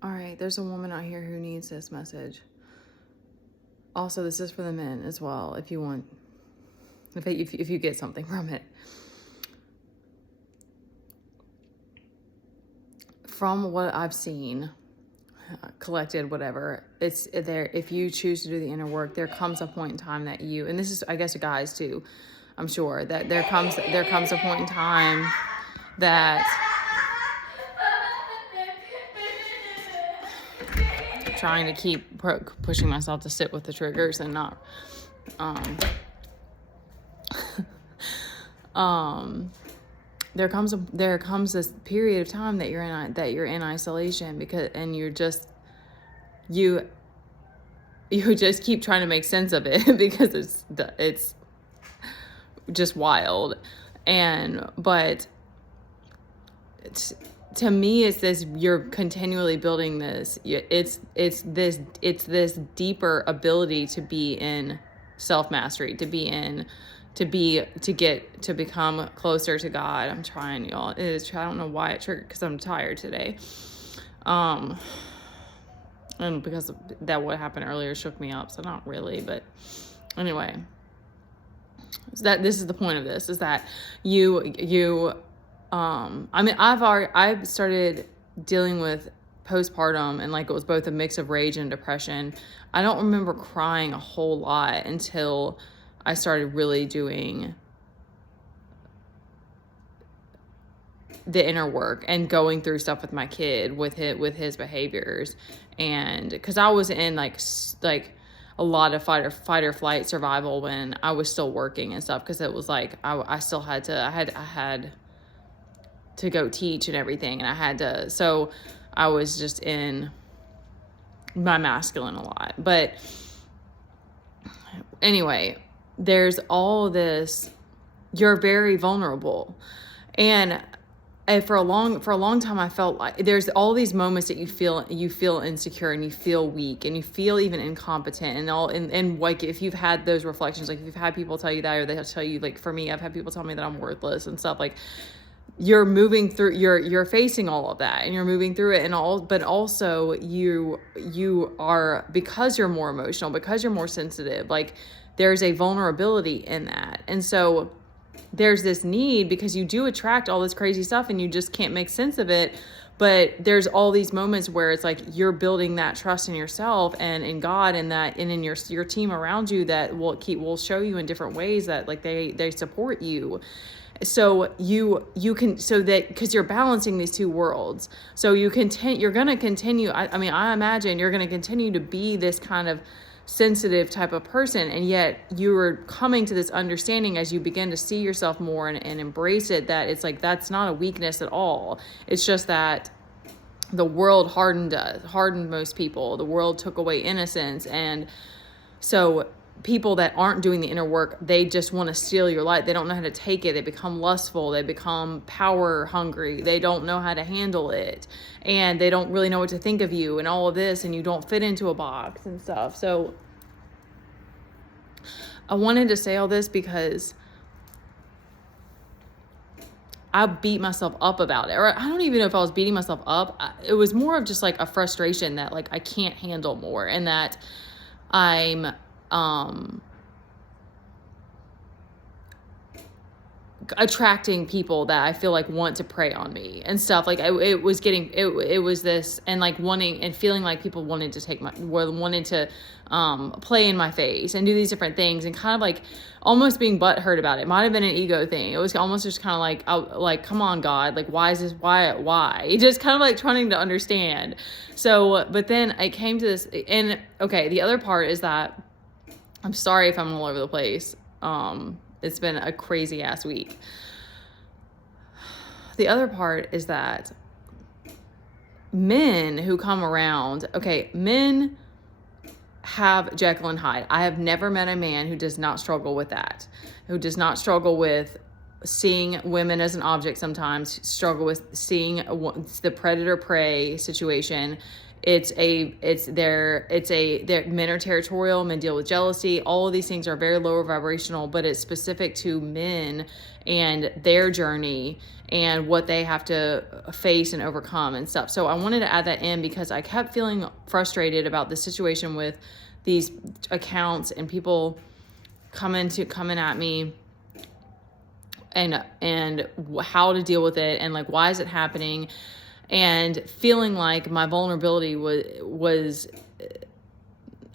All right, there's a woman out here who needs this message. Also, this is for the men as well, if you want, if you get something from it. From what I've seen, collected, whatever, it's there. If you choose to do the inner work, there comes a point in time that you, and this is, I guess, guys too, I'm sure that there comes a point in time that trying to keep pushing myself to sit with the triggers and not there comes this period of time that you're in isolation, because and you just keep trying to make sense of it because it's just wild. But to me, it's this, you're continually building this, it's this deeper ability to be in self-mastery, to become closer to God. I'm trying, y'all. I don't know why it triggered, because I'm tired today. And because that what happened earlier shook me up, so not really, but anyway. So this is the point of this, is that I've started dealing with postpartum, and like it was both a mix of rage and depression. I don't remember crying a whole lot until I started really doing the inner work and going through stuff with my kid, with his behaviors. And because I was in like a lot of fight or flight survival when I was still working and stuff, because it was like I still had to go teach and everything, and so I was just in my masculine a lot. But anyway, there's all this, you're very vulnerable. And for a long time, I felt like there's all these moments that you feel insecure, and you feel weak, and you feel even incompetent, and like if you've had those reflections, like if you've had people tell you that, or they'll tell you, like for me, I've had people tell me that I'm worthless and stuff, like you're moving through, you're facing all of that, and you're moving through it, but also you are, because you're more emotional, because you're more sensitive, like there's a vulnerability in that. And so there's this need, because you do attract all this crazy stuff and you just can't make sense of it. But there's all these moments where it's like you're building that trust in yourself and in God, and in your team around you that will show you in different ways that like they support you. So you can, so that, because you're balancing these two worlds, so you're going to continue. I imagine you're going to continue to be this kind of sensitive type of person, and yet you're coming to this understanding as you begin to see yourself more and embrace it, that it's like that's not a weakness at all. It's just that the world hardened most people. The world took away innocence, and so people that aren't doing the inner work, they just want to steal your light. They don't know how to take it. They become lustful. They become power hungry. They don't know how to handle it, and they don't really know what to think of you and all of this, and you don't fit into a box and stuff. So I wanted to say all this because I beat myself up about it. Or I don't even know if I was beating myself up. It was more of just like a frustration that like I can't handle more, and that I'm attracting people that I feel like want to prey on me and stuff. Like it was this, and like wanting and feeling like people wanted to play in my face and do these different things, and kind of like almost being butthurt about it. Might have been an ego thing. It was almost just kind of like, come on, God, like why is this, why? Just kind of like trying to understand. So, but then I came to this, and okay, the other part is that I'm sorry if I'm all over the place. It's been a crazy ass week. The other part is that men who come around, okay, men have Jekyll and Hyde. I have never met a man who does not struggle with that, who does not struggle with seeing women as an object, sometimes struggle with seeing the predator-prey situation. Their men are territorial, men deal with jealousy. All of these things are very lower vibrational, but it's specific to men and their journey and what they have to face and overcome and stuff. So I wanted to add that in because I kept feeling frustrated about the situation with these accounts and people coming at me and how to deal with it, and like, why is it happening, and feeling like my vulnerability was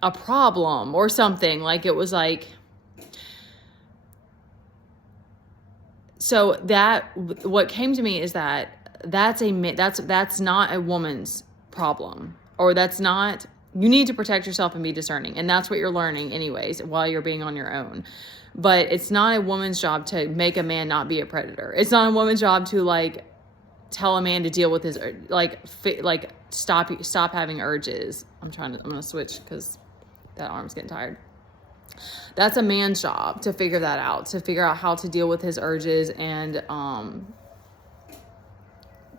a problem or something. Like, it was like, so that what came to me is that that's not a woman's problem, or that's not, you need to protect yourself and be discerning. And that's what you're learning anyways while you're being on your own. But it's not a woman's job to make a man not be a predator. It's not a woman's job to like tell a man to deal with his, like stop having urges. I'm going to switch because that arm's getting tired. That's a man's job to figure that out, to figure out how to deal with his urges and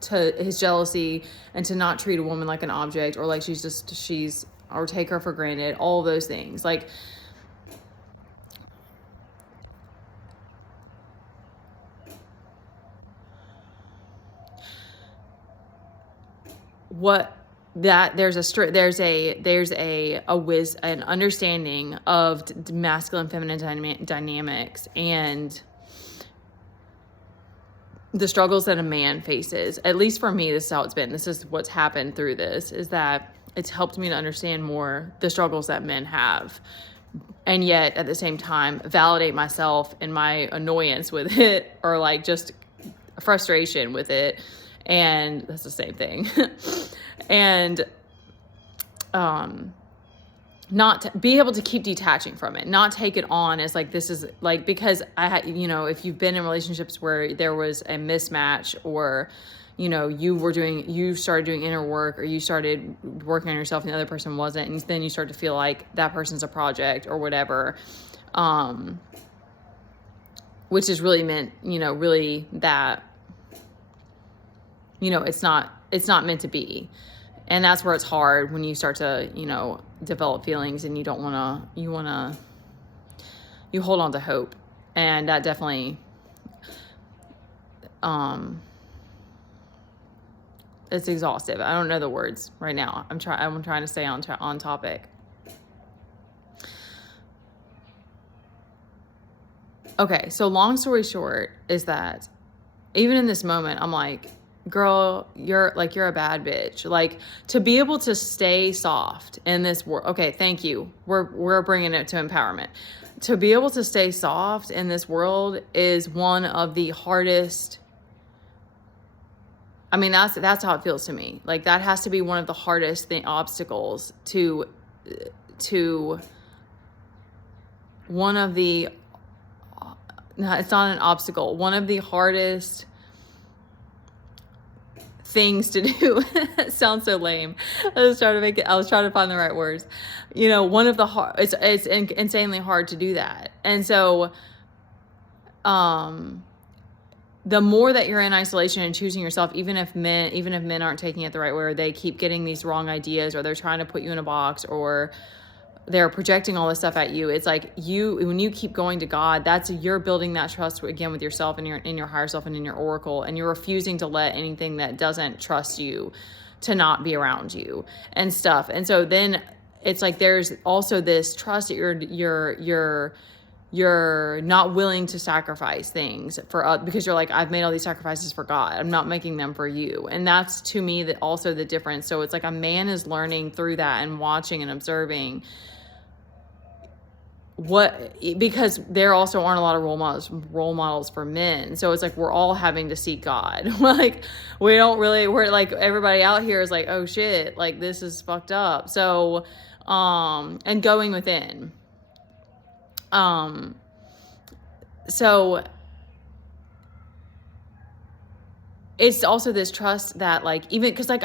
to his jealousy, and to not treat a woman like an object, or like she's or take her for granted, all those things. Like, there's an understanding of masculine feminine dynamics and the struggles that a man faces. At least for me, this is how it's been. This is what's happened through this, is that it's helped me to understand more the struggles that men have, and yet at the same time validate myself and my annoyance with it, or like just frustration with it. And that's the same thing. And not to be able to keep detaching from it, not take it on as like, this is like, because if you've been in relationships where there was a mismatch, or, you started doing inner work, or you started working on yourself and the other person wasn't, and then you start to feel like that person's a project or whatever, which is really meant, really that, it's not meant to be. And that's where it's hard, when you start to, develop feelings, and you hold on to hope. And that definitely, it's exhaustive. I don't know the words right now. I'm trying to stay on topic. Okay. So long story short is that even in this moment, I'm like, girl, you're a bad bitch. Like, to be able to stay soft in this world. Okay, thank you. We're bringing it to empowerment. To be able to stay soft in this world is one of the hardest. I mean, that's how it feels to me. Like, that has to be one of the hardest obstacles to one of the. No, it's not an obstacle. One of the hardest things to do. It sounds so lame. I was trying to find the right words. One of the it's insanely hard to do that. And so, the more that you're in isolation and choosing yourself, even if men aren't taking it the right way, or they keep getting these wrong ideas, or they're trying to put you in a box, or they're projecting all this stuff at you, it's like when you keep going to God, you're building that trust again with yourself, and in your higher self and in your oracle, and you're refusing to let anything that doesn't trust you to not be around you and stuff. And so then it's like there's also this trust that you're not willing to sacrifice things because you're like, I've made all these sacrifices for God, I'm not making them for you. And that's, to me, also the difference. So it's like a man is learning through that and watching and observing because there also aren't a lot of role models for men. So it's like we're all having to seek God. Like, we're like, everybody out here is like, oh shit, like this is fucked up. So and going within. So it's also this trust that, like, even because like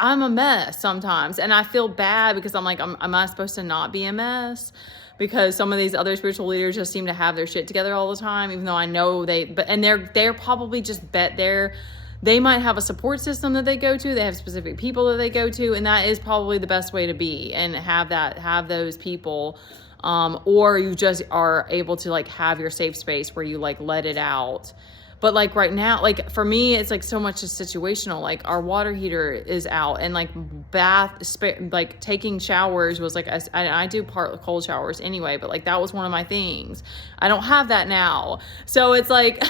I'm a mess sometimes, and I feel bad because I'm like, am I supposed to not be a mess? Because some of these other spiritual leaders just seem to have their shit together all the time, even though I know they're probably just they might have a support system that they go to. They have specific people that they go to, and that is probably the best way to be and have those people. Or you just are able to like have your safe space where you like let it out. But like right now, like for me, it's like so much is situational. Like our water heater is out, and like like taking showers was like, I do part cold showers anyway, but like that was one of my things. I don't have that now. So it's like,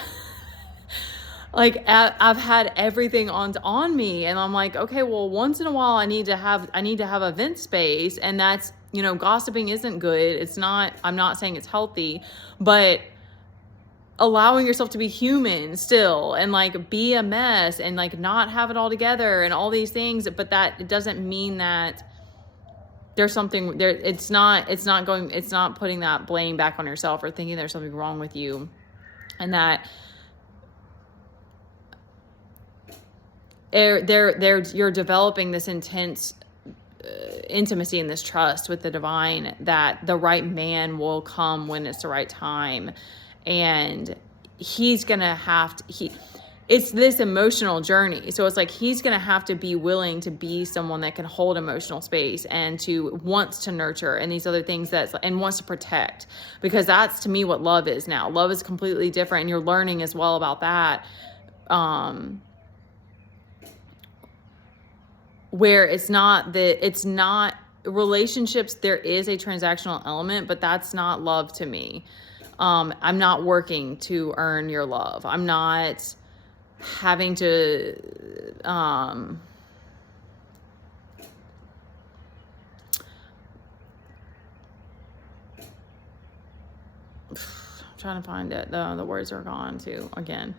like I've had everything on me, and I'm like, okay, well, once in a while I need to have a vent space, and that's, you know, gossiping isn't good. It's not, I'm not saying it's healthy, but allowing yourself to be human still, and like be a mess, and like not have it all together and all these things. But that it doesn't mean that there's something there. It's not putting that blame back on yourself or thinking there's something wrong with you, and that you're developing this intense intimacy and this trust with the divine, that the right man will come when it's the right time. And he's gonna have to, it's this emotional journey. So it's like, he's gonna have to be willing to be someone that can hold emotional space, and to wants to nurture, and these other things and wants to protect, because that's, to me, what love is now. Love is completely different, and you're learning as well about that. Where it's not relationships, there is a transactional element, but that's not love to me. I'm not working to earn your love. I'm not having to, I'm trying to find it. The words are gone too again.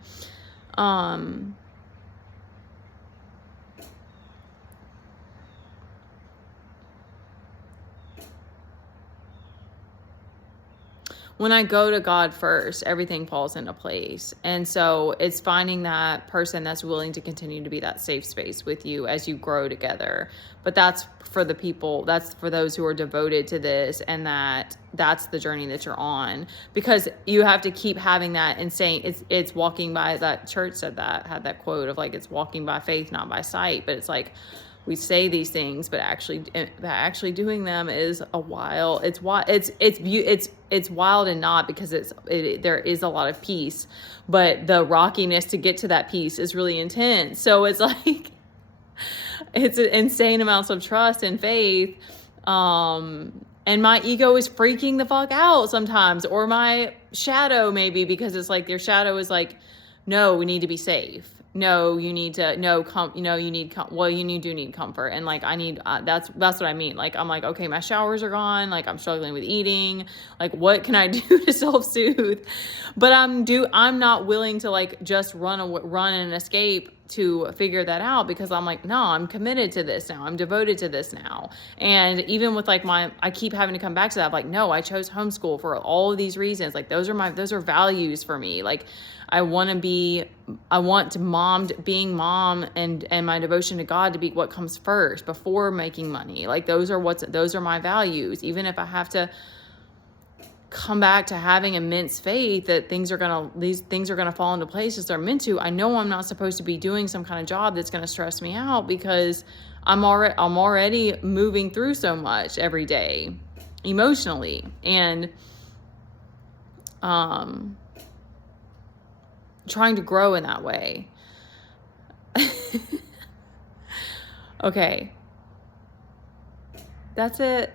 When I go to God first, everything falls into place. And so it's finding that person that's willing to continue to be that safe space with you as you grow together. But that's for the people, that's for those who are devoted to this, and that's the journey that you're on, because you have to keep having that and saying it's walking by, that church had that quote of like, it's walking by faith, not by sight. But it's like, we say these things, but actually doing them is a while. It's wild and not, because there is a lot of peace, but the rockiness to get to that peace is really intense. So it's like, it's insane amounts of trust and faith. And my ego is freaking the fuck out sometimes, or my shadow maybe, because it's like, your shadow is like, no, we need to be safe. No, you need to, you do need comfort. And like, I need, that's what I mean. Like, I'm like, okay, my showers are gone. Like, I'm struggling with eating. Like, what can I do to self-soothe? But I'm not willing to like just run and escape to figure that out, because I'm like, no, I'm committed to this now. I'm devoted to this now. And even with like I keep having to come back to that. I'm like, no, I chose homeschool for all of these reasons. Like, those are values for me. Like, being mom and my devotion to God to be what comes first before making money. Like, those are my values. Even if I have to come back to having immense faith that these things are gonna fall into place as they're meant to, I know I'm not supposed to be doing some kind of job that's gonna stress me out, because I'm already moving through so much every day emotionally, and trying to grow in that way. Okay. That's it.